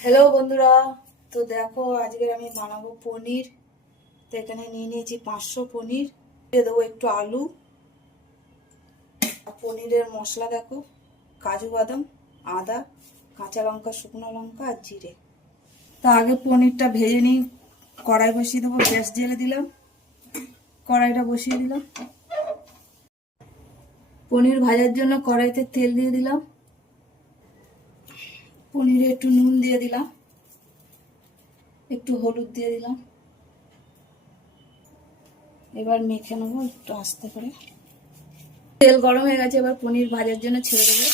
Hello বন্ধুরা। তো দেখো, আজকে আমি বানাবো পনির। তো এখানে নিয়ে নিয়েছি পাঁচশো পনির। দিয়ে দেবো একটু আলু। পনিরের মশলা দেখো, কাজু বাদাম, আদা, কাঁচা লঙ্কা, শুকনো লঙ্কা আর জিরে। তা আগে পনিরটা ভেজে নিই। কড়াই বসিয়ে দেবো, গ্যাস জেলে দিলাম। কড়াইটা বসিয়ে দিলাম। পনির ভাজার জন্য কড়াইতে তেল দিয়ে দিলাম। পনিরে একটু নুন দিয়ে দিলাম। একটু হলুদ দিয়ে দিলাম। এবার মেখে নেব একটু আস্তে করে। তেল গরম হয়ে গেছে, এবার পনির ভাজার জন্য ছেড়ে দেবো।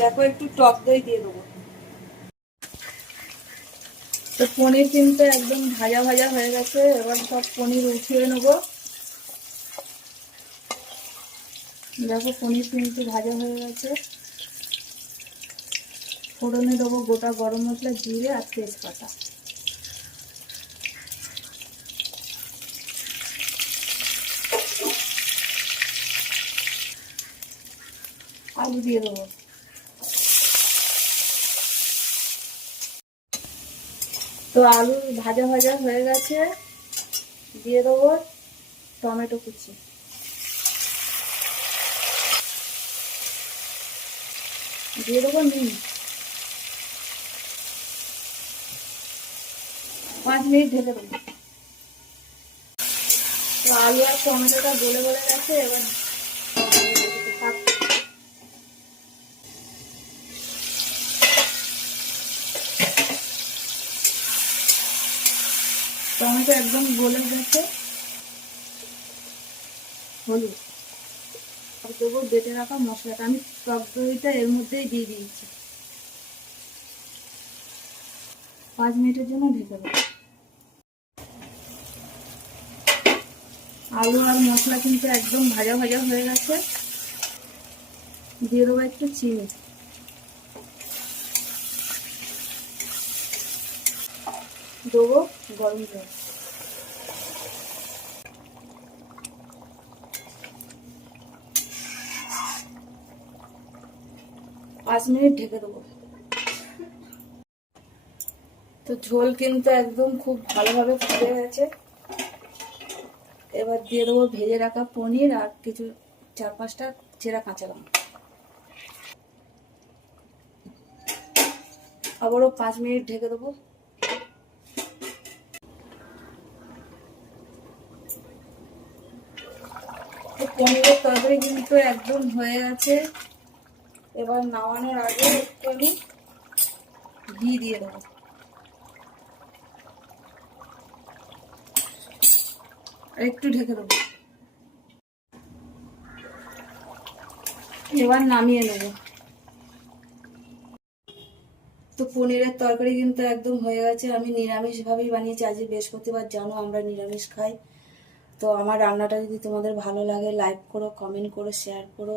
দেখো একটু টক দই দিয়ে দেবো। তো পনির কিন্তু একদম ভাজা ভাজা হয়ে গেছে, এবার সব পনির উঠিয়ে নেব। দেখো পনির কিন্তু ভাজা হয়ে গেছে। ফোড়নে দেবো গোটা গরম মশলা, জিরে আর তেজপাতা। আলু দিয়ে দেবো। তো আলু ভাজা ভাজা হয়ে গেছে। দিয়ে দেবো টমেটো কুচি। দিয়ে দেবো নুন পাঁচ মিনিট ঢেকে দেবো। তো আলু আর টমেটোটা গলে গলে গেছে, এবার টমেটো একদম গলে গেছে। হলুদ। আর দেবো বেটে রাখা মশলাটা। আমি টক দইটা এর মধ্যেই দিয়ে দিয়েছি। পাঁচ মিনিটের জন্য ঢেকে আলু আর মশলা কিন্তু একদম ভাজা ভাজা হয়ে গেছে। দিয়ে দেবো একটু চিনি। দেবো গরম জল। পাঁচ মিনিট ঢেকে দেবো। তো ঝোল কিন্তু একদম খুব ভালোভাবে ফুটে গেছে। এবার দিয়ে দেবো ভেজে রাখা পনির আর কিছু চার পাঁচটা চেরা কাঁচা লঙ্কা। আবারও পাঁচ মিনিট ঢেকে দেবো। পনিরের তরকারি কিন্তু একদম হয়ে গেছে। এবার নামানোর আগে একটু আমি ঘি দিয়ে দেবো। আর একটু ঢেকে দেবো। এবার নামিয়ে নেব। তো পনিরের তরকারি কিন্তু একদম হয়ে গেছে। আমি নিরামিষভাবেই বানিয়েছি। আজকে বৃহস্পতিবার, জানো আমরা নিরামিষ খাই। তো আমার রান্নাটা যদি তোমাদের ভালো লাগে লাইক করো কমেন্ট করো শেয়ার করো।